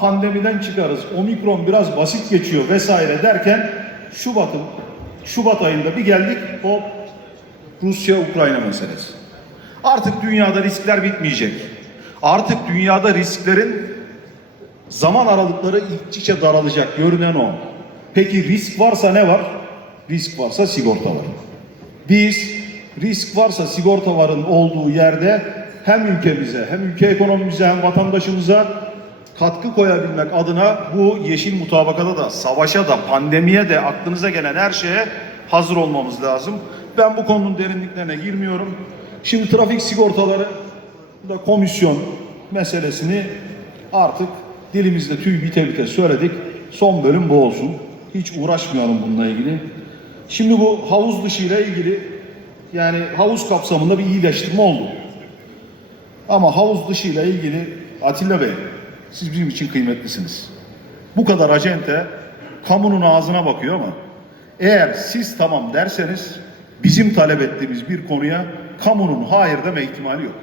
pandemiden çıkarız, omikron biraz basit geçiyor vesaire derken Şubat'ın Şubat ayında bir geldik hop Rusya-Ukrayna meselesi. Artık dünyada riskler bitmeyecek. Artık dünyada risklerin zaman aralıkları iç içe daralacak görünen o. Peki risk varsa ne var? Risk varsa sigorta var. Biz risk varsa sigortaların olduğu yerde hem ülkemize hem ülke ekonomimize hem vatandaşımıza katkı koyabilmek adına bu yeşil mutabakata da savaşa da pandemiye de aklınıza gelen her şeye hazır olmamız lazım. Ben bu konunun derinliklerine girmiyorum. Şimdi trafik sigortaları da komisyon meselesini artık dilimizde tüy bite bite söyledik. Son bölüm bu olsun. Hiç uğraşmayalım bununla ilgili. Şimdi bu havuz dışı ile ilgili yani havuz kapsamında bir iyileştirme oldu. Ama havuz dışı ile ilgili Atilla Bey siz bizim için kıymetlisiniz. Bu kadar acente kamunun ağzına bakıyor ama eğer siz tamam derseniz bizim talep ettiğimiz bir konuya kamunun hayır deme ihtimali yok.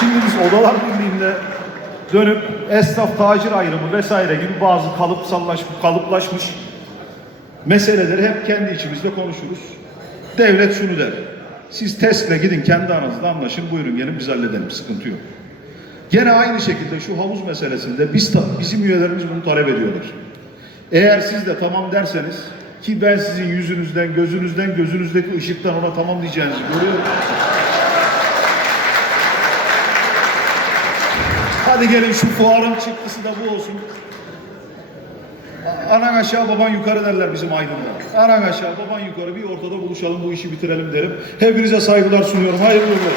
Şimdi biz Odalar Birliği'nde dönüp esnaf tacir ayrımı vesaire gibi bazı kalıpsallaşmış, kalıplaşmış meseleleri hep kendi içimizde konuşuruz. Devlet şunu der. Siz TESK'le gidin kendi aranızda anlaşın buyurun gelin biz halledelim sıkıntı yok. Gene aynı şekilde şu havuz meselesinde biz bizim üyelerimiz bunu talep ediyorlar. Eğer siz de tamam derseniz ki ben sizin yüzünüzden, gözünüzden, gözünüzdeki ışıktan ona tamam diyeceğinizi görüyorum. Hadi gelin şu fuarın çıktısı da bu olsun. Anan aşağı baban yukarı derler bizim Aydın'da. Anan aşağı baban yukarı bir ortada buluşalım bu işi bitirelim derim. Hepinize saygılar sunuyorum. Hayırlı uğurlu.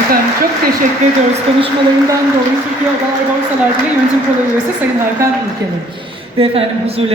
Efendim çok teşekkür ediyoruz konuşmalarından dolayı Türkiye Odalar Borsalar Birliği Yönetim Kurulu üyesi Sayın Hakan Ülke'nin. Ve efendim huzurlarına